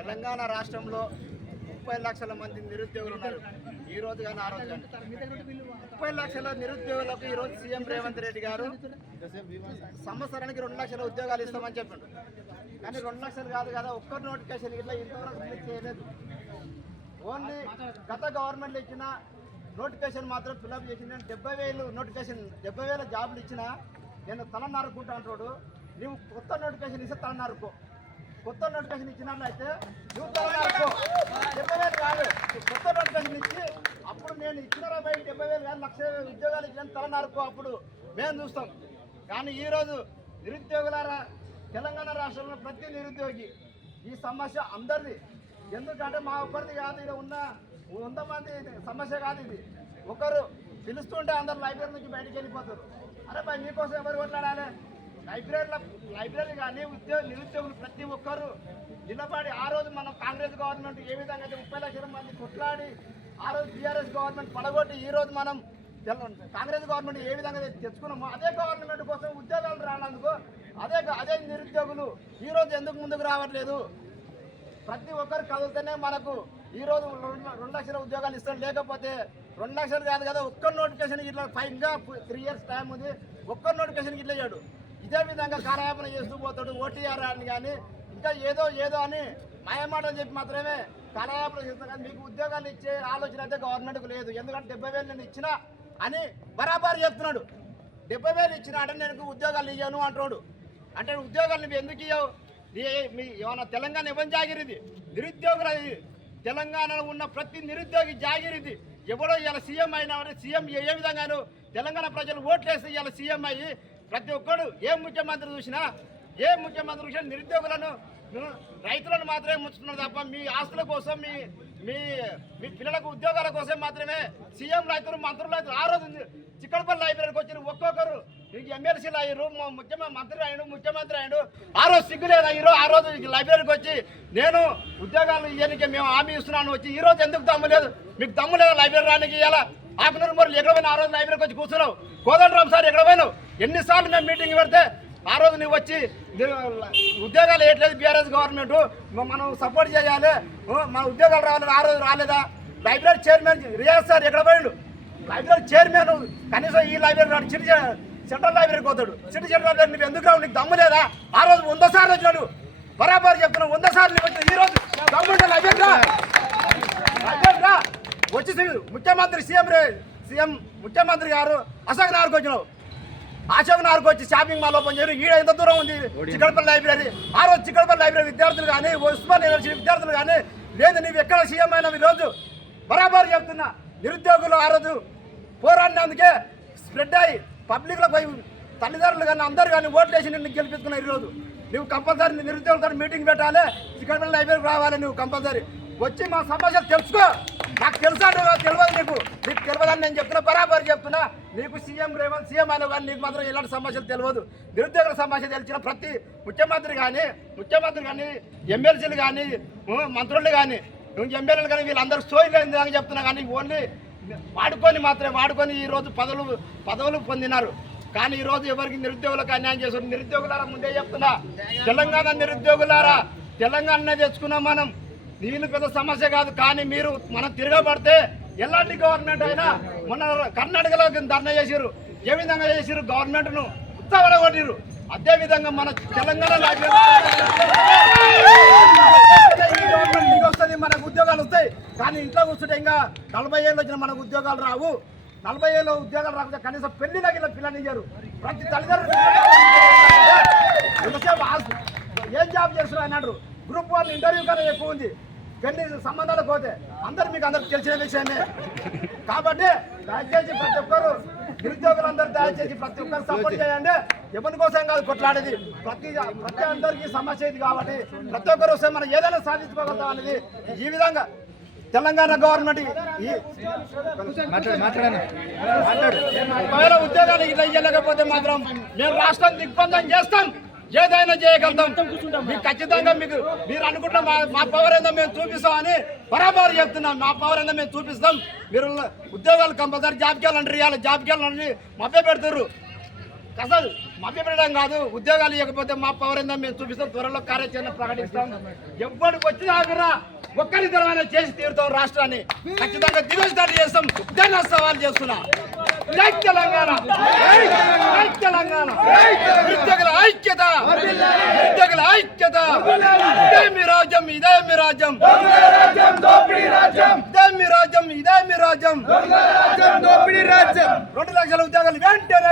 తెలంగాణ రాష్ట్రంలో 30 లక్షల మంది నిరుద్యోగులు ఉన్నారు. ఈ రోజు కానీ ఆ రోజు కానీ 30 లక్షల నిరుద్యోగులకు ఈరోజు సీఎం రేవంత్ రెడ్డి గారు సంవత్సరానికి 2 లక్షల ఉద్యోగాలు ఇస్తామని చెప్పాడు. కానీ 2 లక్షలు కాదు కదా, ఒక్క నోటిఫికేషన్ ఇట్లా ఇంతవరకు రిలీజ్ చేయలేదు. ఓన్లీ గత గవర్నమెంట్ ఇచ్చిన నోటిఫికేషన్ మాత్రం ఫిల్అప్ చేసింది. నేను 70,000 నోటిఫికేషన్ 70,000 జాబులు ఇచ్చినా నేను తల నరుకుంటా అంటాడు. నువ్వు కొత్త నోటిఫికేషన్ ఇస్తే తల నరుకో, కొత్త నోటిఫికేషన్ ఇచ్చినట్లయితే నువ్వు తల నరుకో. 70,000 కాదు, కొత్త నోటిఫికేషన్ ఇచ్చి అప్పుడు నేను ఇచ్చిన 70,000 కాదు 1,00,000 ఉద్యోగాలు ఇచ్చిన తల నరుకో, అప్పుడు మేము చూస్తాం. కానీ ఈరోజు నిరుద్యోగులారా, తెలంగాణ రాష్ట్రంలో ప్రతి నిరుద్యోగి ఈ సమస్య అందరిది. ఎందుకంటే మా ఒక్కరిది కాదు, ఇక్కడ ఉన్న 100 మంది సమస్య కాదు ఇది. ఒకరు పిలుస్తుంటే అందరు లైబ్రరీ నుంచి బయటకు వెళ్ళిపోతారు. అరే భయ్ మీకోసం ఎవరు కొట్లాడాలి? లైబ్రరీ కానీ నిరుద్యోగులు ప్రతి ఒక్కరు నిలబడి ఆ రోజు మనం కాంగ్రెస్ గవర్నమెంట్ ఏ విధంగా అయితే 30 లక్షల మంది కొట్లాడి ఆ రోజు టీఆర్ఎస్ గవర్నమెంట్ పడగొట్టి ఈ రోజు మనం కాంగ్రెస్ గవర్నమెంట్ ఏ విధంగా తెచ్చుకున్నామో అదే గవర్నమెంట్ కోసం ఉద్యోగాలు రానందుకు అదే నిరుద్యోగులు ఈ రోజు ఎందుకు ముందుకు రావట్లేదు? ప్రతి ఒక్కరు కదిలితేనే మనకు ఈ రోజు 2 లక్షల ఉద్యోగాలు ఇస్తాం. లేకపోతే 2 లక్షలు కాదు కదా, ఒక్క నోటిఫికేషన్ ఇట్లా ఇంకా 3 ఇయర్స్ టైం ఉంది, ఒక్క నోటిఫికేషన్ ఇట్లా ఇయ్యాడు. ఇదే విధంగా కాలయాపన చేస్తూ పోతాడు. ఓటీఆర్ అని కానీ ఇంకా ఏదో అని మాయమాటలు చెప్పి మాత్రమే కాలయాపన చేస్తాం. కానీ మీకు ఉద్యోగాలు ఇచ్చే ఆలోచన అయితే గవర్నమెంట్కు లేదు. ఎందుకంటే 70,000 నేను ఇచ్చినా అని బరాబర్ చెప్తున్నాడు. 70,000 ఇచ్చినా అంటే నేను ఉద్యోగాలు ఇయ్యను అంటున్నాడు. అంటే ఉద్యోగాలు నువ్వు ఎందుకు ఇవ్వవు? మీ ఏమన్నా తెలంగాణ ఇవ్వని జాగిరిది నిరుద్యోగులది. తెలంగాణలో ఉన్న ప్రతి నిరుద్యోగి జాగిరిది. ఎవడో ఇలా సీఎం అయినా సీఎం ఏ విధంగాను తెలంగాణ ప్రజలు ఓట్లేస్తే ఇలా సీఎం అయ్యి ప్రతి ఒక్కడు ఏ ముఖ్యమంత్రి చూసినా నిరుద్యోగులను రైతులను మాత్రమే ముంచుతున్నారు తప్ప మీ ఆస్తుల కోసం మీ పిల్లలకు ఉద్యోగాల కోసం మాత్రమే సీఎం రైతులు మంత్రులు రైతులు. ఆ రోజు చిక్కడపల్లి లైబ్రరీకి వచ్చిన ఒక్కొక్కరు ఎమ్మెల్సీలు అయ్యారు, ముఖ్యమంత్రి అయ్యాడు. ఆ రోజు సిగ్గులేదు అయ్యారు. ఆ రోజు లైబ్రరీకి వచ్చి నేను ఉద్యోగాలు ఇవ్వడానికి మేము హామీ ఇస్తున్నాను వచ్చి ఈ రోజు ఎందుకు దమ్ము లేదు? మీకు దమ్ము లేదు లైబ్రరీ రానికి? ఇలా ఆకునూరు మరలు ఎక్కడ పోయినా ఆ రోజు లైబ్రరీకి వచ్చి కూర్చున్నావు. కోదండరామ్ సార్ ఎక్కడ పోయినావు? ఎన్నిసార్లు మేము మీటింగ్ పెడితే ఆ రోజు నువ్వు వచ్చి ఉద్యోగాలు వేయట్లేదు బీఆర్ఎస్ గవర్నమెంట్, మనం సపోర్ట్ చేయాలి, మన ఉద్యోగాలు రావాలని ఆ రోజు రాలేదా? లైబ్రరీ చైర్మన్ రియాజ్ సార్ ఎక్కడ పోయిండు? లైబ్రరీ చైర్మన్ కనీసం ఈ లైబ్రరీ రాడు, సెంట్రల్ లైబ్రరీకి పోతాడు. సిటీ సెంట్రల్ లైబ్రరీ నువ్వు ఎందుకు రావు? నీకు దమ్ము లేదా? ఆ రోజు 100 సార్లు వచ్చినాడు, బరాబర్ చెప్తున్నావు. 100 సార్లు వచ్చిన ఈ రోజు దమ్ముంటే లైబ్రరీ రా వచ్చి ముఖ్యమంత్రి సీఎం ముఖ్యమంత్రి గారు అశోక్ నగర్కి వచ్చినావు. అశోక్ నగర్కి వచ్చి షాపింగ్ మాల్ ఓపెన్ చేయరు. ఈడ ఎంత దూరం ఉంది చిక్కడపల్లి లైబ్రరీ? ఆ రోజు చిక్కడపల్లి లైబ్రరీ విద్యార్థులు కానీ ఉస్మాన్ యూనివర్సిటీ విద్యార్థులు కానీ లేదు నువ్వు ఎక్కడ సీఎం అయినా ఈరోజు బరాబర్ చెప్తున్నా. నిరుద్యోగులు ఆ రోజు పోరాడినందుకే స్ప్రెడ్ అయ్యి పబ్లిక్లో పోయి తల్లిదండ్రులు కానీ అందరూ కానీ ఓట్లు వేసి నిన్ను గెలిపించుకున్నారు. ఈరోజు నువ్వు కంపల్సరీ నిరుద్యోగులతో మీటింగ్ పెట్టాలి, చిక్కడపల్లి లైబ్రరీకి రావాలి. నువ్వు కంపల్సరీ వచ్చి మా సమస్యలు తెలుసుకో. నాకు తెలుసా? తెలియదు నీకు తెలియదని నేను చెప్తున్నా, బరాబర్ చెప్తున్నా. నీకు సీఎం అయినా కానీ నీకు మాత్రం ఇలాంటి సమస్యలు తెలియదు. నిరుద్యోగుల సమస్య తెలిసిన ప్రతి ముఖ్యమంత్రి కానీ ఎమ్మెల్సీలు కానీ మంత్రులు కానీ ఎమ్మెల్యేలు కానీ వీళ్ళందరూ సోయి లేని అని చెప్తున్నా. కానీ ఓన్లీ వాడుకొని ఈరోజు పదవులు పొందినారు. కానీ ఈరోజు ఎవరికి నిరుద్యోగులకు అన్యాయం చేస్తారు. నిరుద్యోగులారా ముందే చెప్తున్నా, తెలంగాణ నిరుద్యోగులారా, తెలంగాణ తెచ్చుకున్నాం మనం. నీళ్ళు పెద్ద సమస్య కాదు. కానీ మనం తిరగబడితే ఎలాంటి గవర్నమెంట్ అయినా మొన్న కర్ణాటకలో ధర్నా చేసిరు. ఏ విధంగా చేసిరు? గవర్నమెంట్ను ఉత్తవడగొట్టిరు. అదేవిధంగా మన తెలంగాణ వస్తుంది, మనకు ఉద్యోగాలు వస్తాయి. కానీ ఇంట్లో కూర్చుంటే ఇంకా 40 ఏళ్ళు వచ్చిన మనకు ఉద్యోగాలు రావు. 40 ఏళ్ళు ఉద్యోగాలు రాకపోతే కనీసం పెళ్లి దగ్గర పిల్లనిచ్చారు. ప్రతి తల్లిదండ్రులు ఏం జాబ్ చేస్తున్నారు అన్నాడు. గ్రూప్ 1 ఇంటర్వ్యూ కన్నా ఎక్కువ ఉంది. పెళ్లి సంబంధాలకు పోతే అందరికి తెలిసిన విషయమే. కాబట్టి దయచేసి ప్రతి ఒక్కరు నిరుద్యోగులందరూ దయచేసి ప్రతి ఒక్కరు సపోర్ట్ చేయండి. ఎవరి కోసం కాదు కొట్లాడేది, ప్రతి అందరికీ సమస్య ఇది. కాబట్టి ప్రతి ఒక్కరు వస్తే మనం ఏదైనా సాధించుకోగలుగుతాం అనేది ఈ విధంగా తెలంగాణ గవర్నమెంట్ ఒకవేళ ఉద్యోగాలు ఇట్లా ఇవ్వలేకపోతే మాత్రం మేము రాష్ట్రం దిగ్బంధం చేస్తాం, ఏదైనా చేయగలుగుతాం. మీకు ఖచ్చితంగా మీరు అనుకుంటున్న మా పవర్ ఏందో మేము చూపిస్తామని బరాబర్ చెప్తున్నాం. మా పవర్ ఏందో మేము చూపిస్తాం. మీరు ఉద్యోగాలు కంపల్సరీ జాబ్కి వెళ్ళండి, జాబ్కి వెళ్ళండి మభ్య పెడుతుర్రు. అసలు మభ్యపెట్టడం కాదు, ఉద్యోగాలు ఇవ్వకపోతే మా పవర్ ఏందో మేము చూపిస్తాం, త్వరలో కార్యాచరణ ప్రకటిస్తాం. ఎవ్వడికి వచ్చినా కూడా ఒక్కరి తరమైన చేసి తీరుతాం. రాష్ట్రాన్ని ఖచ్చితంగా దిగోస్తాడు చేస్తాం. దాన్ని సవాల్ చేస్తున్నా. జై తెలంగాణ, జై తెలంగాణ, ఉద్యోగుల ఐక్యత, ఉద్యోగుల ఐక్యత. ఇదే మీ రాజ్యం, ఇదే మీ రాజ్యం, ఇదే మీ రాజ్యం, ఇదే మీ రాజ్యం. 2 లక్షల ఉద్యోగాలు వెంటనే